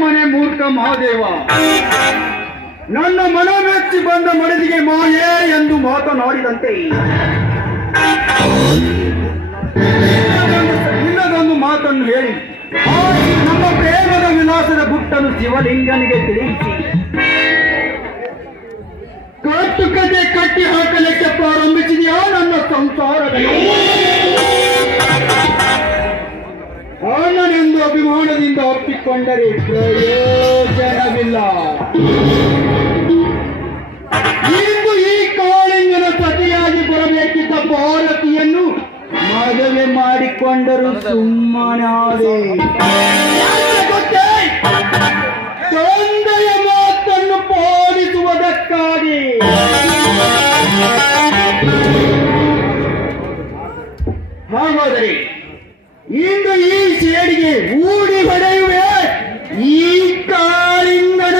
ಮನೆ ಮೂರ್ಖ ಮಹಾದೇವ, ನನ್ನ ಮನಮೆಚ್ಚಿ ಬಂದ ಮಡದಿಗೆ ಮಾಯೆ ಎಂದು ಮಾತನಾಡಿದಂತೆ ಇನ್ನದೊಂದು ಮಾತನ್ನು ಹೇಳಿ ನಮ್ಮ ಪ್ರೇಮದ ವಿಲಾಸದ ಗುಟ್ಟನ್ನು ಶಿವಲಿಂಗನಿಗೆ ತಿಳಿಸಿ ಕಟ್ಟುಕತೆ ಕಟ್ಟಿ ಹಾಕಲಿಕ್ಕೆ ಪ್ರಾರಂಭಿಸಿದೆಯಾ ನನ್ನ ಸಂಸಾರದಲ್ಲಿ? ಅಣ್ಣನೆಂದು ಅಭಿಮಾನದಿಂದ ಒಪ್ಪಿಕೊಂಡರೆ ಪ್ರಯೋಜನವಿಲ್ಲ. ಇಂದು ಈ ಕಾಳಿಂಗನ ಸತಿಯಾಗಿ ಬರಬೇಕಿದ್ದ ಭಾರತಿಯನ್ನು ಮದುವೆ ಮಾಡಿಕೊಂಡರು ಸುಮ್ಮನಾದೆ. ತಂದೆಯ ಮಾತನ್ನು ಪಾಲಿಸುವುದಕ್ಕಾಗಿ. ಹಾಗಾದರೆ ಇಂದು ಈ ಸೇಡಿಗೆ ಊಡಿ ಹೊಡೆಯುವೆ ಈ ಕಾಳಿಂಗನ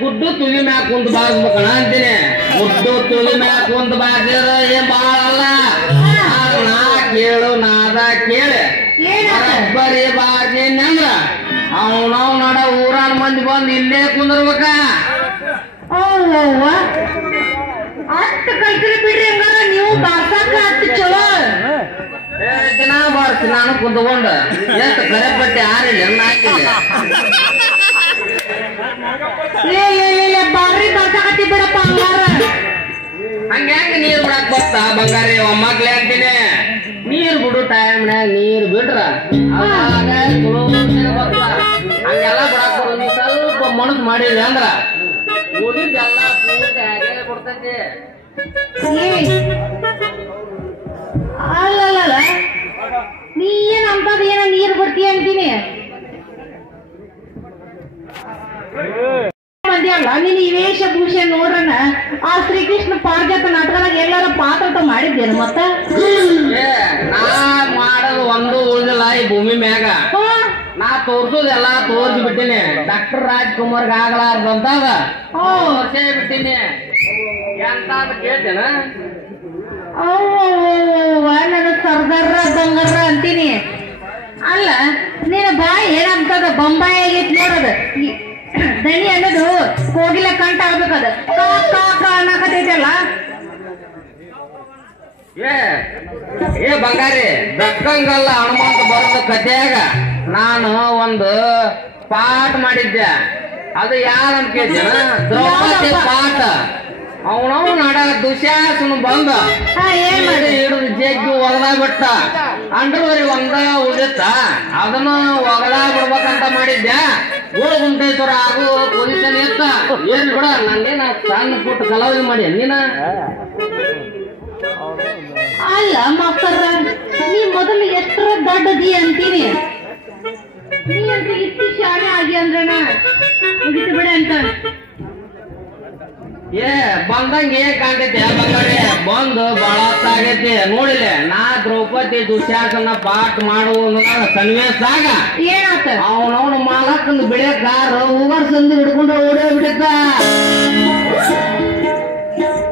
ಗುಡ್ಡು ತುಲಿ ಮ್ಯಾಗ ಕುಂತ ಬಾಗ್ಬೇಕಣ ಅಂತೀನಿ. ಗುಡ್ಡು ತುಲಿ ಮ್ಯಾಗ ಕುಂತ ಬಾಗಿರ ಏನ್ ಬಾಳಲ್ಲ. ನಾ ಕೇಳು ನಾದ ಕೇಳಿ ಬರೀ ಬಾಗಿನ ಅಂದ್ರ ಅವನವ್ ನಡ ಊರಾನ ಮಂದಿ ಬಂದ್ ಇಲ್ಲೇ ಕುಂದಿರ್ಬೇಕ. ಅಷ್ಟು ಕಲ್ತಿರಿ ಬಿಡ್ರಿ, ಹಂಗಾರ ನೀವು ಬಾರ್ಸಾಕ ಅಷ್ಟು ಚಲೋ ದಿನ ಬಾರಿಸಿ ನಾನು ಕುಂತ್ಕೊಂಡ ಎಷ್ಟು ಕರೆ ಪಟ್ಟಿ ಆರಿಲ್ಲ ಹಾಕಿಲ್ಲ ಬಾರಿ ಬರ್ಸಾಕತ್ತಿ ಬಿಡಪ್ಪ ಹಂಗಾರ ಹಂಗ್ಯಾಂಗ ನೀರ್ ಬಿಡಕ್ ಬರ್ತಾ ಬಂಗಾರಿ ಒಮ್ಮಕ್ಲೆ ಅಂತೀನಿ ನೀರ್ ಬಿಡು ಟೈಮ್ನಾಗ ನೀರ್ ಬಿಡ್ರ ಹಂಗೆಲ್ಲ ಬಿಡಕ್ ಬರೋ ನೀ ಸ್ವಲ್ಪ ಮನಸ್ ಮಾಡಿದ್ರಿ ಅಂದ್ರ ಉಳಿದೆಲ್ಲ ಪೂರ್ತಿ ಹಾಗೆ ಕೊಡ್ತೈತಿ ಅಲ್ಲಲ್ಲ ನೀ ಏನ್ ಅಂತದ್ ಏನ ನೀರ್ ಬಿಡ್ತೀಯ ಅಂತೀನಿ ಮಂದಿಯಲ್ಲ ನೀನ್ ಈ ವೇಷಭೂಷ ನೋಡ್ರನ ಆ ಶ್ರೀಕೃಷ್ಣ ಪಾರ್ಜಾತ ನಾಟಕದಾಗ ಎಲ್ಲಾರ ಪಾತ್ರ ಮಾಡಿದ್ದೇನು ಮತ್ತ ನಾ ಮಾಡೋದು ಒಂದು ಉಳಿದಿಲ್ಲ ಈ ಭೂಮಿ ಮ್ಯಾಗ ನಾ ತೋರ್ಸೋದೆಲ್ಲ ತೋರ್ಸಿ ಬಿಟ್ಟಿನಿ ಡಾಕ್ಟರ್ ರಾಜ್ಕುಮಾರ್ಗ ಆಗ್ಲಾರ್ದಂತದ ತೋರ್ಸೇ ಬಿಟ್ಟಿನಿ ಎಂತಾದ ಕೇಳ್ತೇನ ನನ್ನ ಸರ್ದಾರ ಬಂಗಾರ ಅಂತೀನಿ ಅಲ್ಲ ನೀನ ಬಾಯಿ ಏನಂತದ ಬೊಂಬಾಯಿ ಆಗೈತಿ ನೋಡದ ದನಿ ಅನ್ನೋದು ಕೋಗಿಲ ಕಂಠ ಆಗ್ಬೇಕದ ಅನ್ನಕತೈತಲ್ಲ ಏ ಬಂಗಾರಿ ದಕ್ಕಂಗಲ್ಲ ಹನುಮಂತ ಬರೋದ ಕಥೆಯಾಗ ನಾನು ಒಂದು ಪಾಠ ಮಾಡಿದ್ದೆ ಅದು ಯಾರಂತ ಕೇಳ್ತೇನ ದ್ರೌಪದಿ ಪಾಠ ಅವನವ್ ನಡ ದುಶ್ಯಾಸನ ಬಂದ ಹಿಡಿದು ಜಗ್ಗಿ ಒಗದಾ ಬಿಟ್ಟ ಅಂಡ್ರವರಿ ಒಂದ ಉಳಿತ ಅದನ್ನ ಒಗದಾ ಬಿಡ್ಬೇಕಂತ ಮಾಡಿದ್ದೆ ಗುಂಟೇಶ್ವರ ಆಗು ಪೊಲೀಸನ್ ಎತ್ತ ಏನ್ ಬಿಡ ನಂಗೇನ ಸಣ್ಣ ಪುಟ್ಟ ಕಲಾವಿದ ಮಾಡಿ ನೀನ ಅಲ್ಲ ಮಾಸ್ತರ ನೀ ಮೊದಲು ಎಷ್ಟರ ದೊಡ್ಡದಿ ಅಂತೀನಿ ನೀ ಅಂತ ಇಷ್ಟು ಶಾಣೆ ಆಗಿ ಅಂದ್ರಣ ಮುಗಿತು ಬಿಡ ಅಂತ ಬಂದಂಗ ಏನ್ ಕಾಣ್ತೈತಿ ಬಂಗಾರಿ ಬಂದು ಬಹಳ ಆಗೈತಿ ನೋಡಿಲ್ಲ ನಾ ದ್ರೌಪದಿ ದುಶ್ಯಾಸನ ಪಾಠ ಮಾಡುವ ಸನ್ನಿವೇಶದಾಗ ಏನಾತ ಅವನವನ ಮಾಲಕಂದು ಬೆಳೆ ಕಾರು ಹೂವರ್ ಸಂದು ಹಿಡ್ಕೊಂಡು ಓಡೇ ಬಿಟ್ಟಿದ್ದ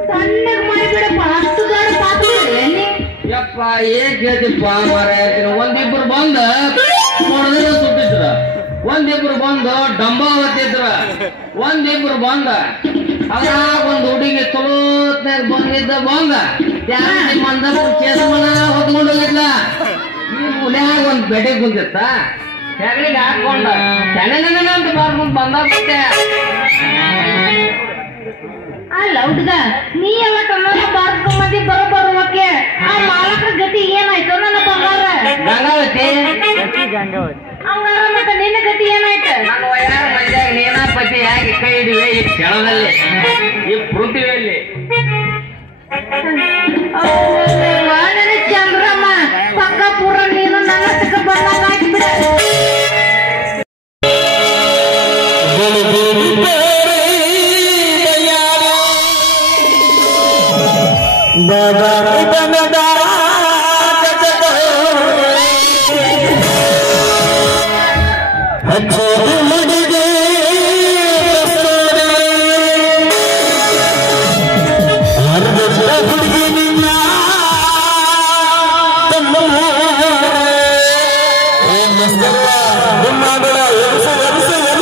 ಸಣ್ಣಗ್ ಮಾಡಿಬಿಡಪ್ಪ ಅಷ್ಟು ದೊಡ್ಡ ಪಾತ್ರ ಯಪ್ಪ ಏನ್ ಕೇಳ್ತಿಪ್ಪ ಮಾರ ಒಂದಿಬ್ರು ಬಂದ ಹೊಡೆದ್ರ ಸುಟ್ಟಿದ್ರ ಒಂದಿಬ್ರು ಬಂದು ಡಂಬ ಹೊತ್ತಿದ್ರ ಒಂದಿಬ್ರು ಬಂದ ಅದ್ರಾಗ ಒಂದು ಹುಡುಗಿ ಚಲೋತ್ನಾಗ ಬಂದಿದ್ದ ಬಂದ ಮಂದಪ್ಪ ಚೇಸಮನ ಹೊತ್ಕೊಂಡು ಹೋಗಿದ್ಲ ಈ ಮುಲ್ಯಾಗ ಒಂದ್ ಬೆಡೆ ಕುಂತಿತ್ತ ಹೆಗಲಿಗೆ ಹಾಕೊಂಡ ಚೆನ್ನ ಅಂತ ಬರ್ಕೊಂಡ್ ಬಂದ ಬಿಟ್ಟೆ ಅಲ್ಲ ಹುಡುಗ ನೀ ಎಲ್ಲ ಕನ್ನಡ ಬಾರ್ಸ್ಕೊಂಬಂದಿ ಬರೋಕೆ ಆ ಮಾಲಕರ ಗತಿ ಏನಾಯ್ತು ನನ್ನ ಬಂಗಾರ ಗಂಗಾವತಿ ಹಂಗಾರ ಮತ್ತೆ ನಿನ್ನ ಗತಿ ಏನಾಯ್ತು ನನ್ನ ವಯಾರ ಮಂದ್ಯಾಗ ನೀನ ಪತಿ ಹೇಗೆ ಕೈ ಹಿಡಿವೆ ಈ ಕ್ಷಣದಲ್ಲಿ ಈ ಪೃಥ್ವಿಯಲ್ಲಿ ನನ್ನ ಚಂದ್ರಮ್ಮ ಪಕ್ಕ ಪೂರ ನೀನು ನನ್ನ ತಕ್ಕ ಬಂದಾಗ ಹಾಕಿಬಿಡ Mr.